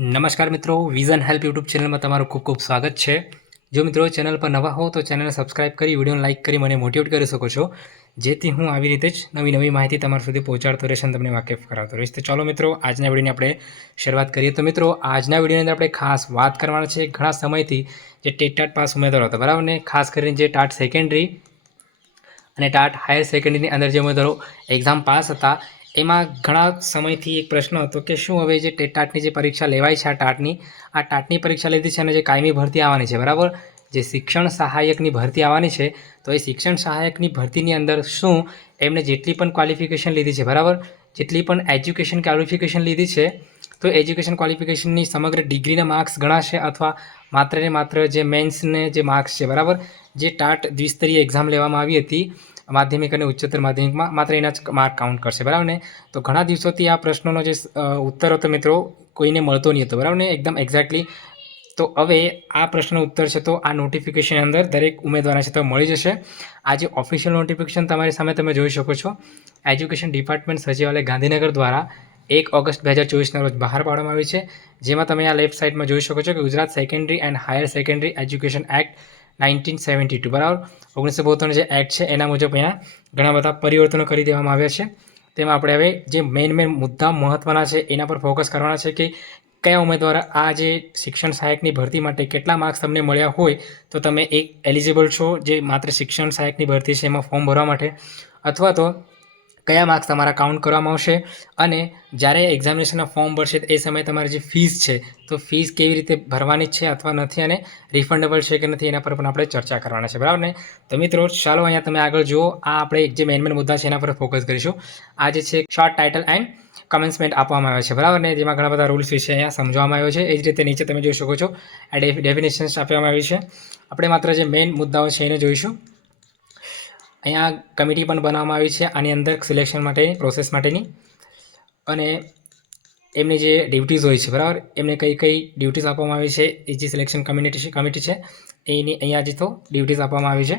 નમસ્કાર મિત્રો, vision help YouTube ચેનલમાં તમારું ખૂબ ખૂબ સ્વાગત છે। જો મિત્રો ચેનલ પર નવા હો તો ચેનલને સબસ્ક્રાઇબ કરી વિડીયોને લાઇક કરી મને મોટિવેટ કરી શકો છો, જેથી હું આવી રીતે જ નવી માહિતી તમારા સુધી પહોંચાડતો રહીશ અને તમને વાકેફ કરાવતો રહીશ। તો ચાલો મિત્રો, આજના વિડીયોની આપણે શરૂઆત કરીએ। તો મિત્રો, આજના વિડીયોની અંદર આપણે ખાસ વાત કરવાના છે ઘણા સમયથી જે ટેટ પાસ ઉમેદવારો હતા, બરાબર ને, ખાસ કરીને જે ટાટ સેકન્ડરી અને ટાટ હાયર સેકન્ડરીની અંદર જે ઉમેદવારો એક્ઝામ પાસ હતા એમાં ઘણા સમયથી એક પ્રશ્ન હતો કે શું હવે જે ટાટની જે પરીક્ષા લેવાય છે આ ટાટની પરીક્ષા લીધી છે અને જે કાયમી ભરતી આવવાની છે, બરાબર, જે શિક્ષણ સહાયકની ભરતી આવવાની છે, તો એ શિક્ષણ સહાયકની ભરતીની અંદર શું એમણે જેટલી પણ ક્વોલિફિકેશન લીધી છે, બરાબર, જેટલી પણ એજ્યુકેશન ક્વોલિફિકેશન લીધી છે, તો એજ્યુકેશન ક્વોલિફિકેશનની સમગ્ર ડિગ્રીના માર્ક્સ ગણાશે અથવા માત્ર ને માત્ર જે મેન્સને જે માર્ક્સ છે, બરાબર, જે ટાટ દ્વિસ્તરીય એક્ઝામ લેવામાં આવી હતી માધ્યમિક અને ઉચ્ચતર માધ્યમિકમાં, માત્ર એના જ માર્ક કાઉન્ટ કરશે, બરાબર ને। તો ઘણા દિવસોથી આ પ્રશ્નોનો જે ઉત્તર હતો મિત્રો કોઈને મળતો નહીં હતો, બરાબર ને, એકદમ એક્ઝેક્ટલી। તો હવે આ પ્રશ્નનો ઉત્તર છે તો આ નોટિફિકેશન અંદર દરેક ઉમેદવારને છે તો મળી જશે। આ જે ઓફિશિયલ નોટિફિકેશન તમારી સામે તમે જોઈ શકો છો, એજ્યુકેશન ડિપાર્ટમેન્ટ સચિવાલય ગાંધીનગર દ્વારા 1 ઓગસ્ટ 2024ના રોજ બહાર પાડવામાં આવી છે, જેમાં તમે આ લેફ્ટ સાઇડમાં જોઈ શકો છો કે Gujarat secondary and higher secondary education act 1972, બરાબર, 1972 જે એક્ટ છે એના મુજબ અહીંયા ઘણા બધા પરિવર્તનો કરી દેવામાં આવ્યા છે। તેમાં આપણે હવે જે મેઇન મુદ્દા મહત્ત્વના છે એના પર ફોકસ કરવાના છે કે કયા ઉમેદવાર આ જે શિક્ષણ સહાયકની ભરતી માટે કેટલા માર્ક્સ તમને મળ્યા હોય તો તમે એક એલિજિબલ છો જે માત્ર શિક્ષણ સહાયકની ભરતી છે એમાં ફોર્મ ભરવા માટે, અથવા તો કયા માર્ક્સ તમારા કાઉન્ટ કરવામાં આવશે અને જ્યારે એક્ઝામિનેશનના ફોર્મ ભરશે એ સમયે તમારી જે ફીસ છે તો ફીસ કેવી રીતે ભરવાની છે અથવા નથી અને રિફંડેબલ છે કે નથી એના પર પણ આપણે ચર્ચા કરવાના છે, બરાબર ને। તો મિત્રો ચાલો અહીંયા તમે આગળ જુઓ, આ આપણે જે મેઇન મુદ્દા છે એના પર ફોકસ કરીશું। આ જે છે શોર્ટ ટાઇટલ એન્ડ કમેન્સમેન્ટ આપવામાં આવે છે, બરાબર ને, જેમાં ઘણા બધા રૂલ્સ વિશે અહીંયા સમજવામાં આવ્યો છે। એ જ રીતે નીચે તમે જોઈ શકો છો આ ડેફિનેશન્સ આપવામાં આવી છે। આપણે માત્ર જે મેઇન મુદ્દાઓ છે એને જોઈશું। અહીંયા કમિટી પણ બનાવવામાં આવી છે આની અંદર સિલેક્શન માટેની પ્રોસેસ માટેની, અને એમની જે ડ્યુટીઝ હોય છે, બરાબર, એમને કઈ ડ્યુટીઝ આપવામાં આવી છે એ જે સિલેક્શન કમિટી છે એની અહીંયા જે તો ડ્યુટીઝ આપવામાં આવી છે।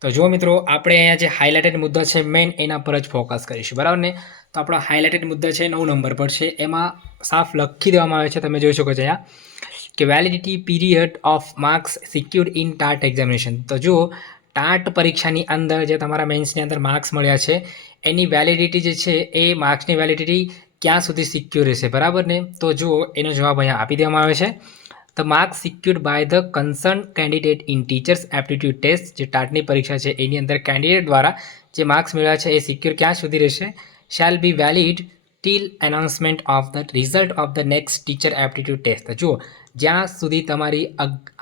તો જો મિત્રો આપણે અહીંયા જે હાઇલાઇટેડ મુદ્દા છે મેઇન એના પર જ ફોકસ કરીશું, બરાબર ને। તો આપણો હાઇલાઇટેડ મુદ્દા છે 9 નંબર પર છે, એમાં સાફ લખી દેવામાં આવે છે, તમે જોઈ શકો છો અહીંયા કે validity period of marks secured in TAT examination. તો જો ટાટ પરીક્ષાની અંદર જે તમારા મેન્સની અંદર માર્ક્સ મળ્યા છે એની વેલિડિટી જે છે એ માર્ક્સની વેલિડિટી ક્યાં સુધી સિક્યોર રહેશે, બરાબર ને। તો જુઓ એનો જવાબ અહીંયા આપી દેવામાં આવે છે, the marks secured by the concern candidate in teachers aptitude test, જે ટાટની પરીક્ષા છે એની અંદર કેન્ડિડેટ દ્વારા જે માર્ક્સ મળ્યા છે એ સિક્યોર ક્યાં સુધી રહેશે, shall be valid till announcement of the result of the next teacher aptitude test. તો જુઓ જ્યાં સુધી તમારી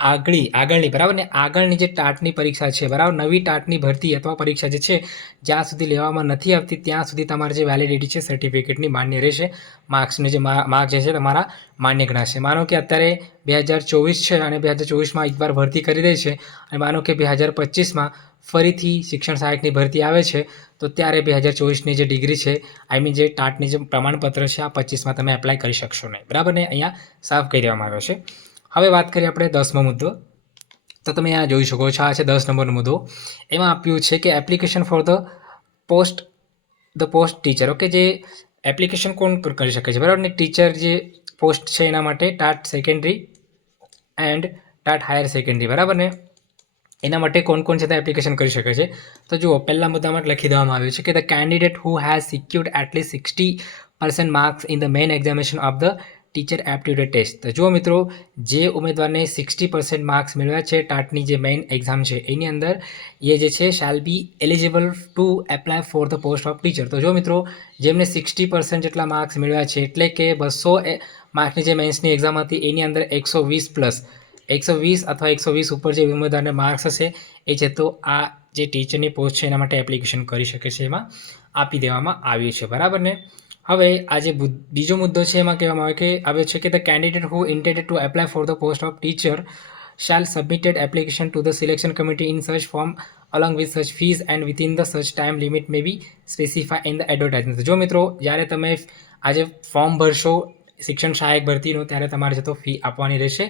આગળની બરાબર ને આગળની જે ટાટની પરીક્ષા છે, બરાબર, નવી ટાટની ભરતી અથવા પરીક્ષા જે છે જ્યાં સુધી લેવામાં નથી આવતી ત્યાં સુધી તમારી જે વેલિડિટી છે સર્ટિફિકેટની માન્ય રહેશે, માર્ક્સની જે માર્ક જે છે તમારા માન્ય ગણાશે। માનો કે અત્યારે 2024 છે અને 2024માં એકવાર ભરતી કરી દે છે અને માનો કે 2025માં ફરીથી શિક્ષણ સહાયકની ભરતી આવે છે તો ત્યારે 2024ની જે ડિગ્રી છે જે ટાટની જે પ્રમાણપત્ર છે આ 25માં તમે એપ્લાય કરી શકશો નહીં, બરાબર ને, અહીંયા સાફ કહી દેવામાં આવ્યો છે। હવે વાત કરીએ આપણે 10મો મુદ્દો। તો તમે અહીંયા જોઈ શકો છો આ છે 10 નંબરનો મુદ્દો। એમાં આપ્યું છે કે application for the post teacher, okay, જે એપ્લિકેશન કોણ કરી શકે છે, બરાબર ને, ટીચર જે પોસ્ટ છે એના માટે TAT secondary and TAT higher secondary, બરાબર ને, એના માટે કોણ છે તે એપ્લિકેશન કરી શકે છે। તો જુઓ પહેલા મુદ્દામાં લખી દેવામાં આવ્યું છે કે the candidate who has secured at least 60% marks in the main examination of the teacher aptitude test. તો જુઓ મિત્રો, જે ઉમેદવારને 60% માર્ક્સ મેળવ્યા છે ટાટની જે મેઇન એક્ઝામ છે એની અંદર એ જે છે shall be eligible to apply for the post of teacher. તો જો મિત્રો જેમને 60% જેટલા માર્ક્સ મેળવ્યા છે એટલે કે 200 માર્ક્સની જે મેન્સની એક્ઝામ હતી એની અંદર 120 અથવા 120 ઉપર જે ઉમેદવારને માર્ક્સ હશે એ છે તો આ જે ટીચરની પોસ્ટ છે એના માટે એપ્લિકેશન કરી શકે છે, એમાં આપી દેવામાં આવ્યું છે, બરાબર ને। હવે આ જે બીજો મુદ્દો છે એમાં કહેવામાં આવ્યો છે કે the candidate who intended to apply for the post of teacher shall submitted application to the selection committee in such form along with such fees and within the such time limit may be specify in the advertisement. જો મિત્રો જ્યારે તમે આજે form ભરશો શિક્ષણ સહાયક ભરતીનું ત્યારે તમારે છે તો ફી આપવાની રહેશે,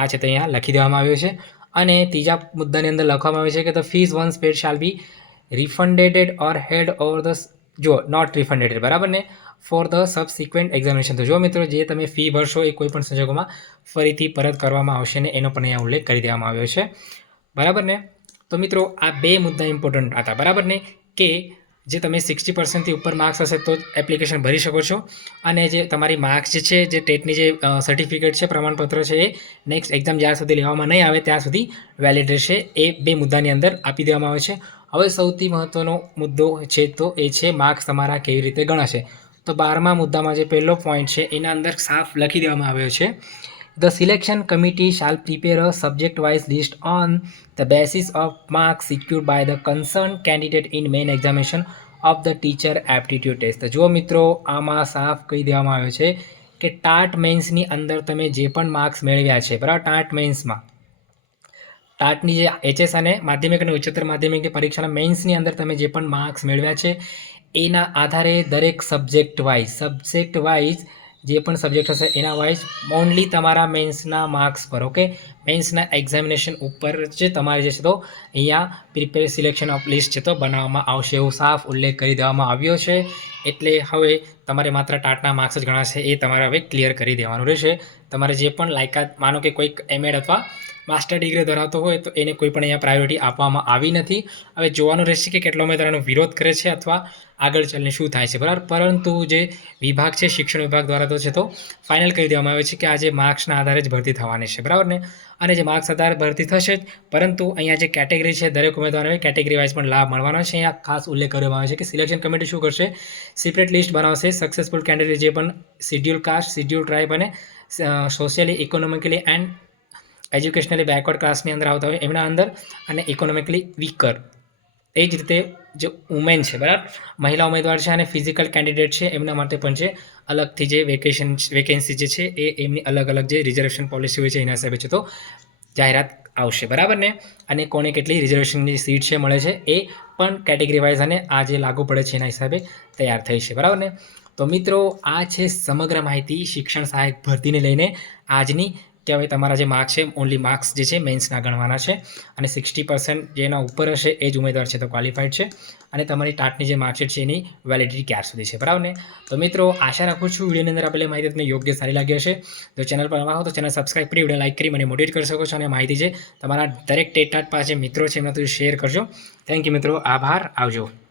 આ છે તો અહીંયા લખી દેવામાં આવ્યું છે। અને ત્રીજા મુદ્દાની અંદર લખવામાં આવ્યું છે કે the fees once paid shall be refunded or head over the જો નોટ રિફંડેડ, બરાબર ને, ફોર ધ સબસિક્વન્ટ એક્ઝામિનેશન. તો જો મિત્રો જે તમે ફી ભરશો એ કોઈ પણ સંજોગોમાં ફરીથી પરત કરવામાં આવશે ને એનો પણ અહીંયા ઉલ્લેખ કરી દેવામાં આવ્યો છે, બરાબર ને. તો મિત્રો આ બે મુદ્દા ઇમ્પોર્ટન્ટ હતા, બરાબર ને, કે જે તમે 60% ઉપર માર્ક્સ હશે તો એપ્લિકેશન ભરી શકો છો, અને જે તમારી માર્ક્સ જે છે, જે ટેટની જે સર્ટિફિકેટ છે, પ્રમાણપત્ર છે, એ નેક્સ્ટ એક્ઝામ જ્યાં સુધી લેવામાં નહીં આવે ત્યાં સુધી વેલિડ રહેશે. એ બે મુદ્દાની અંદર આપી દેવામાં આવે છે. હવે સૌથી મહત્ત્વનો મુદ્દો છે તો એ છે માર્ક્સ તમારા કેવી રીતે ગણાશે. તો 12મા મુદ્દામાં જે પહેલો પોઈન્ટ છે એના અંદર સાફ લખી દેવામાં આવ્યો છે, The selection committee shall prepare a subject-wise list on the basis of marks secured by the concerned candidate in main examination of the teacher aptitude test. તો જો મિત્રો આમાં સાફ કહી દેવામાં આવ્યો છે કે ટાટ મેન્સની અંદર તમે જે પણ માર્ક્સ મેળવ્યા છે, બરાબર, ટાટ મેન્સમાં ટાટની જે એચએસ અને માધ્યમિક અને ઉચ્ચતર માધ્યમિકની પરીક્ષાના મેન્સની અંદર તમે જે પણ માર્ક્સ મેળવ્યા છે એના આધારે દરેક સબ્જેક્ટ વાઇઝ જે પણ સબ્જેક્ટ હશે એના વાઇઝ ઓનલી તમારા મેન્સના માર્ક્સ પર, ઓકે, મેન્સના એક્ઝામિનેશન ઉપર જે તમારે જે છે તો અહીંયા પ્રિપેર સિલેક્શન ઓફ લિસ્ટ છે તો બનાવવામાં આવશે, એવું સાફ ઉલ્લેખ કરી દેવામાં આવ્યો છે. એટલે હવે તમારે માત્ર ટાટના માર્ક્સ જ ગણાશે, એ તમારે હવે ક્લિયર કરી દેવાનું રહેશે. તમારે જે પણ લાયકાત, માનો કે કોઈક એમએડ અથવા માસ્ટર ડિગ્રી ધરાવતો હોય તો એને કોઈ પણ અહીંયા પ્રાયોરિટી આપવામાં આવી નથી. હવે જોવાનું રહેશે કે કેટલો ઉમેદવાર એનો વિરોધ કરે છે અથવા આગળ ચાલીને શું થાય છે, બરાબર. પરંતુ જે વિભાગ છે, શિક્ષણ વિભાગ દ્વારા તો છે તો ફાઇનલ કરી દેવામાં આવે છે કે આ જે માર્ક્સના આધારે જ ભરતી થવાની છે, બરાબર ને. અને જે માર્ક્સ આધારે ભરતી થશે જ, પરંતુ અહીંયા જે કેટેગરી છે દરેક ઉમેદવારોને કેટેગરી વાઇઝ પણ લાભ મળવાનો છે. અહીંયા ખાસ ઉલ્લેખ કરવામાં આવે છે કે સિલેક્શન કમિટી શું કરશે, સેપરેટ લિસ્ટ બનાવશે સક્સેસફુલ કેન્ડિડેટ જે પણ શિડ્યુલ કાસ્ટ, શિડ્યુલ ટ્રાઇબ અને socially, economically and educationally backward ક્લાસની અંદર આવતા હોય એમના અંદર, અને ઇકોનોમિકલી વીકર, એ જ રીતે જે વુમેન છે, બરાબર, મહિલા ઉમેદવાર છે અને ફિઝિકલ કેન્ડિડેટ છે એમના માટે પણ છે અલગથી જે વેકેન્સી જે છે એ એમની અલગ અલગ જે રિઝર્વેશન પોલિસી હોય છે એના હિસાબે છે તો જાહેરાત આવશે, બરાબર ને. અને કોને કેટલી રિઝર્વેશનની સીટ છે મળે છે એ પણ કેટેગરી વાઇઝ અને આ જે લાગુ પડે છે એના હિસાબે તૈયાર થઈ છે, બરાબર ને. તો મિત્રો આ છે સમગ્ર માહિતી શિક્ષણ સહાયક ભરતીને લઈને આજની, કે હવે તમારા જે માર્ક્સ છે ઓનલી માર્ક્સ જે છે મેન્સના ગણવાના છે, અને 60% જેના ઉપર હશે એ જ ઉમેદવાર છે તો ક્વોલિફાઈડ છે, અને તમારી ટાટની જે માર્કશીટ છે એની વેલિડિટી ક્યાર સુધી છે, બરાબર ને. તો મિત્રો આશા રાખું છું વિડીયોની અંદર આપેલી માહિતી તમને યોગ્ય સારી લાગી હશે. તો ચેનલ પર નવા હો તો ચેનલ સબસ્ક્રાઈબ કરી વિડીયો લાઈક કરી મને મોટિવેટ કરી શકો છો, અને માહિતી છે તમારા દરેક ટેટ પાસે મિત્રો છે એમના સુધી શેર કરજો. થેન્ક યુ મિત્રો, આભાર, આવજો.